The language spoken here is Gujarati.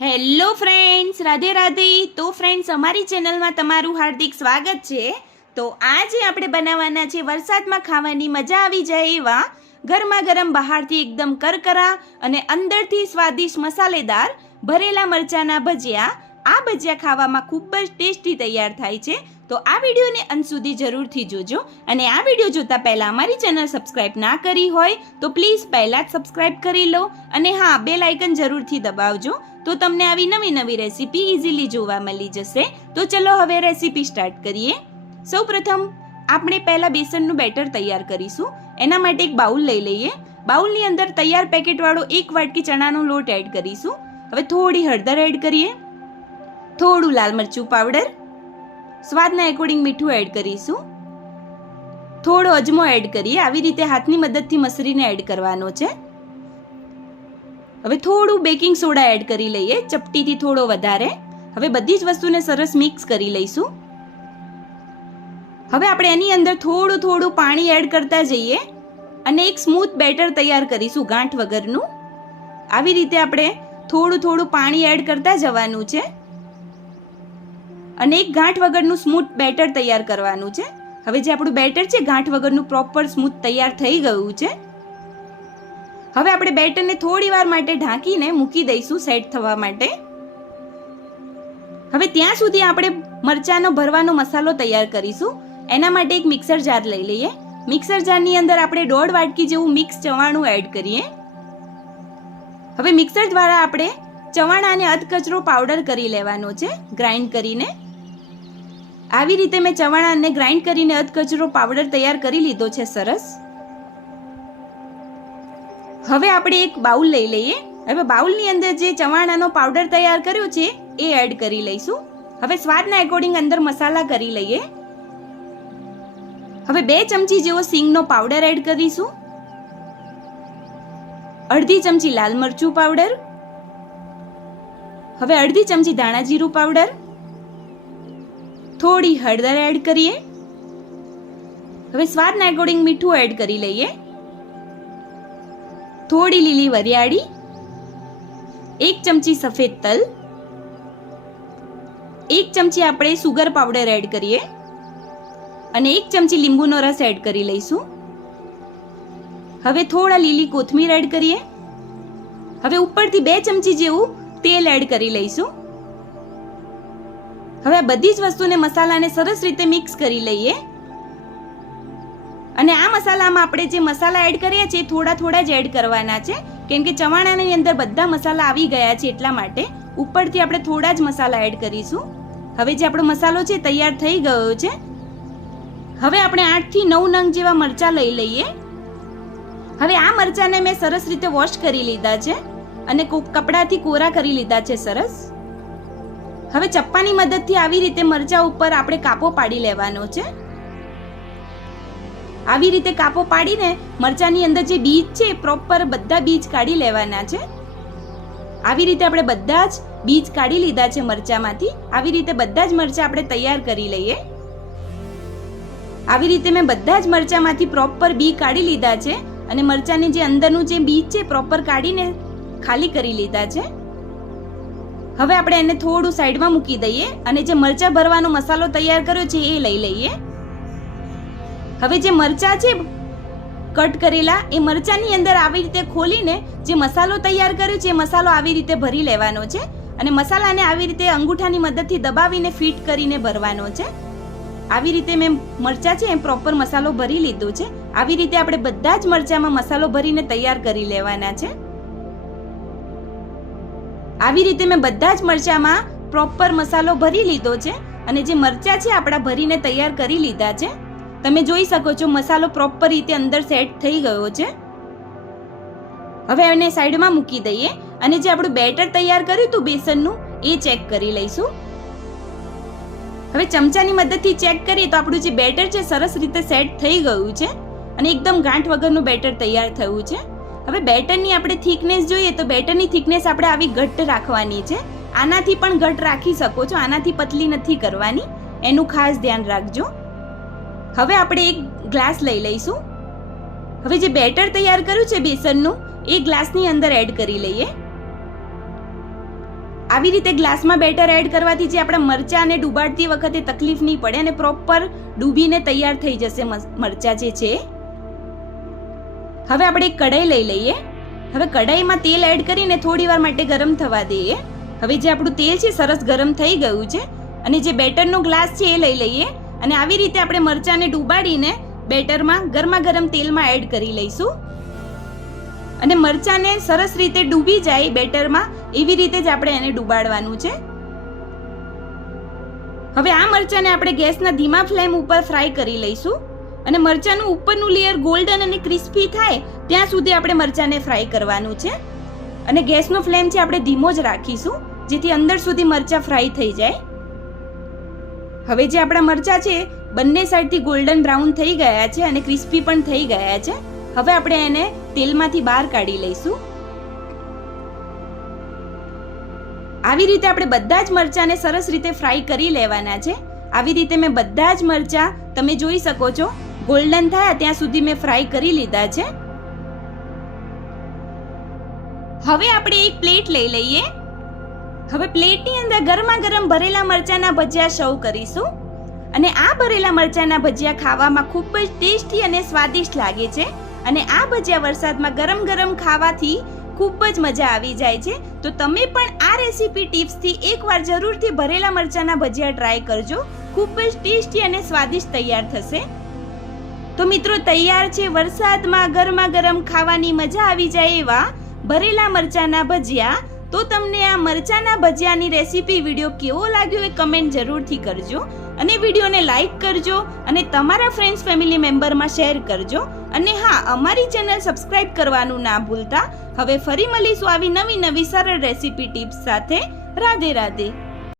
Hello friends, Radhe Radhe. તો ફ્રેન્ડ્સ, અમારી ચેનલમાં તમારું હાર્દિક સ્વાગત છે. તો આજે આપણે બનાવવાના છે વરસાદમાં ખાવાની મજા આવી જાય એવા ગરમા ગરમ, બહારથી એકદમ કરકરા અને અંદરથી સ્વાદિષ્ટ મસાલેદાર ભરેલા મરચાંના ભજીયા. આ ભજીયા ખાવામાં ખૂબ જ ટેસ્ટી તૈયાર થાય છે. તો આ વિડીયોને અંત સુધી જરૂરથી જોજો. અને આ વિડીયો જોતા પહેલાં અમારી ચેનલ સબસ્ક્રાઈબ ના કરી હોય તો પ્લીઝ પહેલાં જ સબસ્ક્રાઈબ કરી લો. અને હા, બેલ આઇકન જરૂરથી દબાવજો, તો તમને આવી નવી નવી રેસીપી ઇઝીલી જોવા મળી જશે. તો ચલો હવે રેસીપી સ્ટાર્ટ કરીએ. સૌપ્રથમ આપણે પહેલાં બેસનનું બેટર તૈયાર કરીશું. એના માટે એક બાઉલ લઈ લઈએ. બાઉલની અંદર તૈયાર પેકેટવાળો 1 વાટકી ચણાનો લોટ એડ કરીશું. હવે થોડી હળદર એડ કરીએ, થોડું લાલ મરચું પાવડર, સ્વાદના એકોર્ડિંગ મીઠું એડ કરીશું, થોડો અજમો એડ કરીએ. આવી રીતે હાથની મદદથી મસરીને એડ કરવાનો છે. હવે થોડું બેકિંગ સોડા એડ કરી લઈએ, ચપટીથી થોડો વધારે. હવે બધી જ વસ્તુને સરસ મિક્સ કરી લઈશું. હવે આપણે એની અંદર થોડું થોડું પાણી એડ કરતા જઈએ અને એક સ્મૂથ બેટર તૈયાર કરીશું, ગાંઠ વગરનું. આવી રીતે આપણે થોડું થોડું પાણી એડ કરતા જવાનું છે અને એક ગાંઠ વગરનું સ્મૂથ બેટર તૈયાર કરવાનું છે. હવે જે આપણું બેટર છે ગાંઠ વગરનું પ્રોપર સ્મૂથ તૈયાર થઈ ગયું છે. હવે આપણે બેટરને થોડી વાર માટે ઢાંકીને મૂકી દઈશું સેટ થવા માટે. હવે ત્યાં સુધી આપણે મરચાંનો ભરવાનો મસાલો તૈયાર કરીશું. એના માટે એક મિક્સર જાર લઈ લઈએ. મિક્સર જારની અંદર આપણે 1.5 વાટકી જેવું મિક્સ ચવાણું એડ કરીએ. હવે મિક્સર દ્વારા આપણે ચવાણાને અધકચરો પાવડર કરી લેવાનો છે, ગ્રાઇન્ડ કરીને. આવી રીતે મેં ચવાણાને ગ્રાઇન્ડ કરીને અધકચરો પાવડર તૈયાર કરી લીધો છે સરસ. હવે આપણે એક બાઉલ લઈ લઈએ. હવે બાઉલની અંદર જે ચવાણાનો પાવડર તૈયાર કર્યો છે એ એડ કરી લઈશું. હવે સ્વાદના એકોર્ડિંગ અંદર મસાલા કરી લઈએ. હવે 2 ચમચી જેવો સિંગનો પાવડર એડ કરીશું, અડધી ચમચી લાલ મરચું પાવડર, હવે અડધી ચમચી ધાણા જીરું પાવડર, થોડી હળદર એડ કરીએ. હવે સ્વાદના એકોર્ડિંગ મીઠું એડ કરી લઈએ, થોડી લીલી વરિયાળી, 1 ચમચી સફેદ તલ, 1 ચમચી આપણે સુગર પાવડર એડ કરીએ અને 1 ચમચી લીંબુનો રસ એડ કરી લઈશું. હવે થોડા લીલી કોથમીર એડ કરીએ. હવે ઉપરથી 2 ચમચી જેવું તેલ એડ કરી લઈશું. હવે આ બધી જ વસ્તુને, મસાલાને સરસ રીતે મિક્સ કરી લઈએ. અને આ મસાલામાં આપણે જે મસાલા એડ કર્યા છે થોડા થોડા જ એડ કરવાના છે, કેમ કે ચવાણાની અંદર બધા મસાલા આવી ગયા છે, એટલા માટે ઉપરથી આપણે થોડા જ મસાલા એડ કરીશું. હવે જે આપણો મસાલો છે તૈયાર થઈ ગયો છે. હવે આપણે 8 થી 9 નંગ જેવા મરચાં લઈ લઈએ. હવે આ મરચાંને મેં સરસ રીતે વોશ કરી લીધા છે અને કપડાથી કોરા કરી લીધા છે સરસ. હવે ચપ્પાની મદદથી આવી રીતે મરચાં ઉપર આપણે કાપો પાડી લેવાનો છે. આવી રીતે કાપો પાડીને મરચાંની અંદર જે બીજ છે પ્રોપર બધા બીજ કાઢી લેવાના છે. આવી રીતે આપણે બધા જ બીજ કાઢી લીધા છે મરચાંમાંથી. આવી રીતે બધા જ મરચાં આપણે તૈયાર કરી લઈએ. આવી રીતે મેં બધા જ મરચાંમાંથી પ્રોપર બી કાઢી લીધા છે અને મરચાંની જે અંદરનું જે બીજ છે પ્રોપર કાઢીને ખાલી કરી લીધા છે. હવે આપણે એને થોડું સાઈડમાં મૂકી દઈએ અને જે મરચાં ભરવાનો મસાલો તૈયાર કર્યો છે એ લઈ લઈએ. હવે જે મરચાં છે કટ કરેલા, એ મરચાંની અંદર આવી રીતે ખોલીને જે મસાલો તૈયાર કર્યો છે એ મસાલો આવી રીતે ભરી લેવાનો છે અને મસાલાને આવી રીતે અંગૂઠાની મદદથી દબાવીને ફિટ કરીને ભરવાનો છે. આવી રીતે મેં મરચાં છે એ પ્રોપર મસાલો ભરી લીધો છે. આવી રીતે આપણે બધા જ મરચાંમાં મસાલો ભરીને તૈયાર કરી લેવાના છે. આવી રીતે મેં બધા જ મરચાંમાં પ્રોપર મસાલો ભરી લીધો છે અને જે મરચાં છે આપણા ભરીને તૈયાર કરી લીધા છે. તમે જોઈ શકો છો મસાલો પ્રોપર રીતે અંદર સેટ થઈ ગયો છે. હવે એને સાઈડમાં મૂકી દઈએ અને જે આપણું બેટર તૈયાર કર્યું હતું બેસનનું એ ચેક કરી લઈશું. હવે ચમચાની મદદથી ચેક કરીએ તો આપણું જે બેટર છે સરસ રીતે સેટ થઈ ગયું છે અને એકદમ ગાંઠ વગરનું બેટર તૈયાર થયું છે. હવે બેટરની આપણે થિકનેસ જોઈએ તો બેટરની થિકનેસ આપણે આવી ઘટ્ટ રાખવાની છે. આનાથી પણ ઘટ્ટ રાખી શકો છો, આનાથી પતલી નથી કરવાની, એનું ખાસ ધ્યાન રાખજો. હવે આપણે એક ગ્લાસ લઈ લઈશું. હવે જે બેટર તૈયાર કર્યું છે બેસનનું એ ગ્લાસની અંદર એડ કરી લઈએ. આવી રીતે ગ્લાસમાં બેટર એડ કરવાથી જે આપણા મરચાંને ડૂબાડતી વખતે તકલીફ નહીં પડે અને પ્રોપર ડૂબીને તૈયાર થઈ જશે મરચાં જે છે. હવે આપણે એક કઢાઈ લઈ લઈએ. હવે કઢાઈમાં તેલ એડ કરીને થોડી વાર માટે ગરમ થવા દઈએ. હવે જે આપણું તેલ છે સરસ ગરમ થઈ ગયું છે અને જે બેટરનો ગ્લાસ છે એ લઈ લઈએ અને આવી રીતે આપણે મરચાંને ડૂબાડીને બેટરમાં ગરમા ગરમ તેલમાં એડ કરી લઈશું. અને મરચાંને સરસ રીતે ડૂબી જાય બેટરમાં એવી રીતે જ આપણે એને ડૂબાડવાનું છે. હવે આ મરચાંને આપણે ગેસના ધીમા ફ્લેમ ઉપર ફ્રાય કરી લઈશું અને મરચાંનું ઉપરનું લેયર ગોલ્ડન અને ક્રિસ્પી થાય ત્યાં સુધી આપણે મરચાંને ફ્રાય કરવાનું છે. અને ગેસનો ફ્લેમ છે આપણે ધીમો જ રાખીશું જેથી અંદર સુધી મરચાં ફ્રાય થઈ જાય. હવે જે આપણા મરચાં છે બંને સાઈડથી ગોલ્ડન બ્રાઉન થઈ ગયા છે અને ક્રિસ્પી પણ થઈ ગયા છે. હવે આપણે એને તેલમાંથી બહાર કાઢી લઈશું. આવી રીતે આપણે બધા જ મરચાંને સરસ રીતે ફ્રાય કરી લેવાના છે. આવી રીતે મેં બધા જ મરચાં તમે જોઈ શકો છો ગોલ્ડન થયા ત્યાં સુધી મેં ફ્રાય કરી લીધા છે. હવે આપણે એક પ્લેટ લઈ લઈએ. હવે પ્લેટની અંદર ગરમા ગરમ ભરેલા મરચાંના ભજીયા સર્વ કરીશું. અને આ ભરેલા મરચાંના ભજીયા ખાવામાં ખૂબ જ ટેસ્ટી અને સ્વાદિષ્ટ લાગે છે. અને આ ભજીયા વરસાદમાં ગરમ ગરમ ખાવાથી ખૂબ જ મજા આવી જાય છે. તો તમે પણ આ રેસીપી ટિપ્સથી એકવાર જરૂરથી ભરેલા મરચાંના ભજીયા ટ્રાય કરજો. ખૂબ જ ટેસ્ટી અને સ્વાદિષ્ટ તૈયાર થશે. તો મિત્રો તૈયાર છે વરસાદમાં ગરમા ગરમ ખાવાની મજા આવી જાય એવા ભરેલા મરચાંના ભજીયા. તો તમને આ મરચાંના ભજીયાની રેસીપી વિડીયો કેવો લાગ્યો એ કમેન્ટ જરૂરથી કરજો. અને વિડીયોને લાઈક કરજો અને તમારા ફ્રેન્ડ્સ ફેમિલી મેમ્બરમાં શેર કરજો. અને હા, અમારી ચેનલ સબસ્ક્રાઇબ કરવાનું ના ભૂલતા. હવે ફરી મળીશું આવી નવી સરળ રેસીપી ટિપ્સ સાથે. રાધે રાધે.